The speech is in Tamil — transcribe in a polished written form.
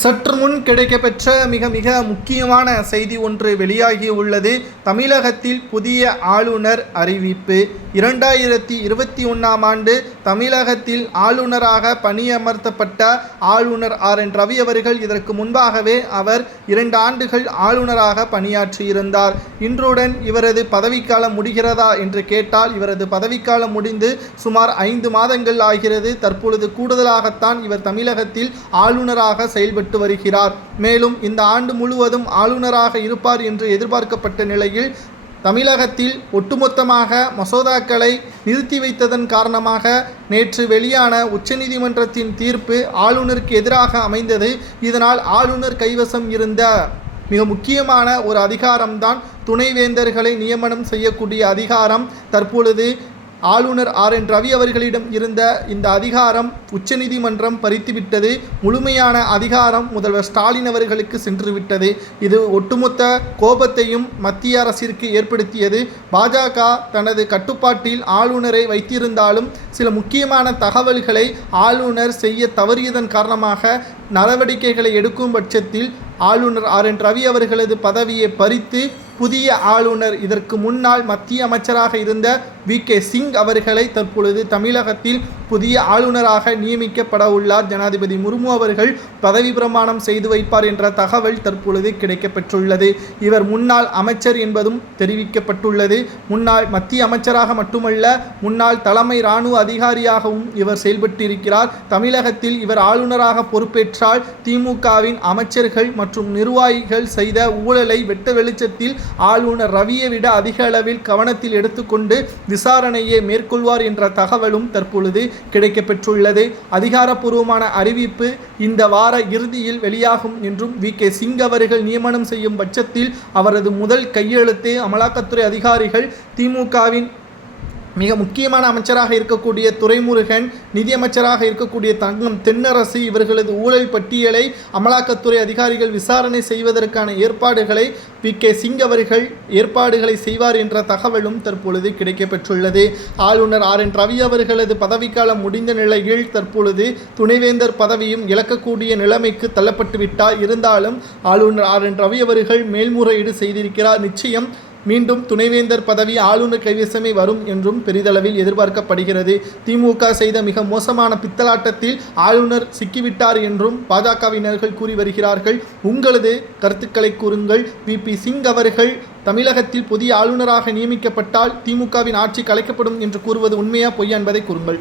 சற்று முன் கிடைக்கப்பெற்ற மிக மிக முக்கியமான செய்தி ஒன்று வெளியாகி உள்ளது. தமிழகத்தில் புதிய ஆளுநர் அறிவிப்பு. 2021ஆம் ஆண்டு தமிழகத்தில் ஆளுநராக பணியமர்த்தப்பட்ட ஆளுநர் RN ரவி அவர்கள் இதற்கு முன்பாகவே அவர் 2 ஆண்டுகள் ஆளுநராக பணியாற்றியிருந்தார். இன்றுடன் இவரது பதவிக்காலம் முடிகிறதா என்று கேட்டால் இவரது பதவிக்காலம் முடிந்து சுமார் 5 மாதங்கள் ஆகிறது. தற்பொழுது கூடுதலாகத்தான் இவர் தமிழகத்தில் ஆளுநராக செயல்பட்டு வருகிறார். மேலும் இந்த ஆண்டு முழுவதும் ஆளுநராக இருப்பார் என்று எதிர்பார்க்கப்பட்ட நிலையில் தமிழகத்தில் ஒட்டுமொத்தமாக மசோதாக்களை நிறுத்தி வைத்ததன் காரணமாக நேற்று வெளியான உச்சநீதிமன்றத்தின் தீர்ப்பு ஆளுநருக்கு எதிராக அமைந்தது. இதனால் ஆளுநர் கைவசம் இருந்த மிக முக்கியமான ஒரு அதிகாரம்தான் துணைவேந்தர்களை நியமனம் செய்யக்கூடிய அதிகாரம் தற்பொழுது ஆளுநர் RN ரவி அவர்களிடம் இருந்த இந்த அதிகாரம் உச்சநீதிமன்றம் பறித்துவிட்டது. முழுமையான அதிகாரம் முதல்வர் ஸ்டாலின் அவர்களுக்கு சென்றுவிட்டது. இது ஒட்டுமொத்த கோபத்தையும் மத்திய அரசிற்கு ஏற்படுத்தியது. பாஜக தனது கட்டுப்பாட்டில் ஆளுநரை வைத்திருந்தாலும் சில முக்கியமான தகவல்களை ஆளுநர் செய்ய தவறியதன் காரணமாக நடவடிக்கைகளை எடுக்கும் பட்சத்தில் ஆளுநர் RN ரவி அவர்களது பதவியை பறித்து புதிய ஆளுநர் இதற்கு முன்னால் மத்திய அமைச்சராக இருந்த VK சிங் அவர்களை தற்பொழுது தமிழகத்தில் புதிய ஆளுநராக நியமிக்கப்பட உள்ளார். ஜனாதிபதி முர்மு அவர்கள் பதவி பிரமாணம் செய்து வைப்பார் என்ற தகவல் தற்பொழுது கிடைக்கப்பெற்றுள்ளது. இவர் முன்னாள் அமைச்சர் என்பதும் தெரிவிக்கப்பட்டுள்ளது. முன்னாள் மத்திய அமைச்சராக மட்டுமல்ல, முன்னாள் தலைமை இராணுவ அதிகாரியாகவும் இவர் செயல்பட்டிருக்கிறார். தமிழகத்தில் இவர் ஆளுநராக பொறுப்பேற்றால் திமுகவின் அமைச்சர்கள் மற்றும் நிர்வாகிகள் செய்த ஊழலை வெட்ட வெளிச்சத்தில் ஆளுநர் ரவியை விட அதிக அளவில் கவனத்தில் எடுத்துக்கொண்டு விசாரணையை மேற்கொள்வார் என்ற தகவலும் தற்பொழுது கிடைக்கப்பெற்றுள்ளது. அதிகாரப்பூர்வமான அறிவிப்பு இந்த வார இறுதியில் வெளியாகும் என்றும் VK சிங் அவர்கள் நியமனம் செய்யும் பட்சத்தில் அவரது முதல் கையெழுத்து அமலாக்கத்துறை அதிகாரிகள் திமுகவின் மிக முக்கியமான அமைச்சராக இருக்கக்கூடிய துரைமுருகன், நிதியமைச்சராக இருக்கக்கூடிய தங்கம் தென்னரசு இவர்களது ஊழல் பட்டியலை அமலாக்கத்துறை அதிகாரிகள் விசாரணை செய்வதற்கான ஏற்பாடுகளை VK சிங் அவர்கள் ஏற்பாடுகளை செய்வார் என்ற தகவலும் தற்பொழுது கிடைக்கப்பெற்றுள்ளது. ஆளுநர் RN ரவி அவர்களது பதவிக்காலம் முடிந்த நிலையில் தற்பொழுது துணைவேந்தர் பதவியும் இழக்கக்கூடிய நிலைமைக்கு தள்ளப்பட்டுவிட்டார். இருந்தாலும் ஆளுநர் RN ரவி அவர்கள் மேல்முறையீடு செய்திருக்கிறார். நிச்சயம் மீண்டும் துணைவேந்தர் பதவி ஆளுநர் கைவசமே வரும் என்றும் பெரிதளவில் எதிர்பார்க்கப்படுகிறது. திமுக செய்த மிக மோசமான பித்தலாட்டத்தில் ஆளுநர் சிக்கிவிட்டார் என்றும் பாஜகவினர்கள் கூறி வருகிறார்கள். உங்களது கருத்துக்களை கூறுங்கள். VP சிங் அவர்கள் தமிழகத்தில் புதிய ஆளுநராக நியமிக்கப்பட்டால் திமுகவின் ஆட்சி கலைக்கப்படும் என்று கூறுவது உண்மையா பொய்யா என்பதை கூறுங்கள்.